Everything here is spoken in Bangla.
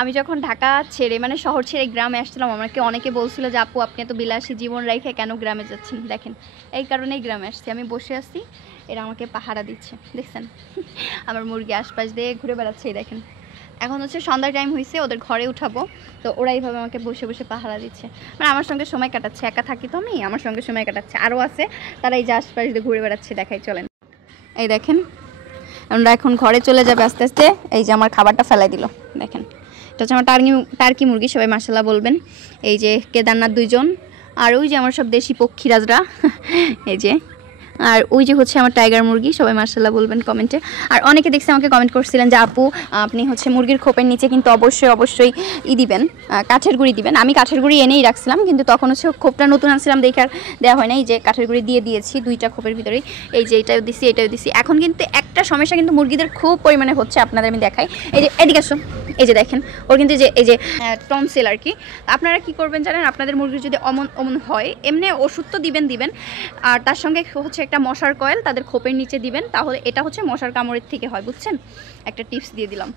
আমি যখন ঢাকা ছেড়ে মানে শহর ছেড়ে গ্রামে আসছিলাম আমাকে অনেকে বলছিল যে আপু আপনি এত বিলাসী জীবন রেখে কেন গ্রামে যাচ্ছেন। দেখেন এই কারণেই গ্রামে আসছি। আমি বসে আছি, এরা আমাকে পাহারা দিচ্ছে, দেখছেন আমার মুরগি আশপাশ দিয়ে ঘুরে বেড়াচ্ছে। এই দেখেন এখন হচ্ছে সন্ধ্যার টাইম হয়েছে, ওদের ঘরে উঠাবো, তো ওরা এইভাবে আমাকে বসে বসে পাহারা দিচ্ছে, মানে আমার সঙ্গে সময় কাটাচ্ছে। একা থাকি তো আমি, আমার সঙ্গে সময় কাটাচ্ছে। আরও আছে তারা এই যে আশপাশ দিয়ে ঘুরে বেড়াচ্ছে, দেখাই চলেন। এই দেখেন আমরা এখন ঘরে চলে যাবে আস্তে আস্তে। এই যে আমার খাবারটা ফেলাই দিল, দেখেন এটা হচ্ছে আমার টার্কি মুরগি, সবাই মাশাআল্লাহ বলবেন। এই যে কেদারনাথ 2 জন, আর ওই যে আমার সব দেশি পক্ষীরাজরা এই যে, আর ওই যে হচ্ছে আমার টাইগার মুরগি, সবাই মাশাআল্লাহ বলবেন কমেন্টে। আর অনেকে দেখছি আমাকে কমেন্ট করছিলেন যে আপু আপনি হচ্ছে মুরগির খোপের নিচে কিন্তু অবশ্যই দিবেন, কাঠের গুঁড়ি দিবেন। আমি কাঠের গুঁড়ি এনেই রাখছিলাম, কিন্তু তখন হচ্ছে খোপটা নতুন আনছিলাম দেখে আর দেওয়া হয় না। এই যে কাঠের গুঁড়ি দিয়ে দিয়েছি 2টা খোপের ভিতরেই। এই যে এটাও দিছি এটাও দিছি। এখন কিন্তু একটা সমস্যা কিন্তু মুরগিদের খুব পরিমাণে হচ্ছে, আপনাদের আমি দেখাই। এই যে এদিকে আসো, এই যে দেখেন ওর কিন্তু এই যে টনসিল আর কি। আপনারা কি করবেন জানেন, আপনাদের মুরগির যদি অমন হয় এমনি ওষুধ তো দিবেন, আর তার সঙ্গে হচ্ছে একটা মশার কয়েল তাদের খোপের নিচে দিবেন, তাহলে এটা হচ্ছে মশার কামড়ের থেকে হয়, বুঝছেন? একটা টিপস দিয়ে দিলাম।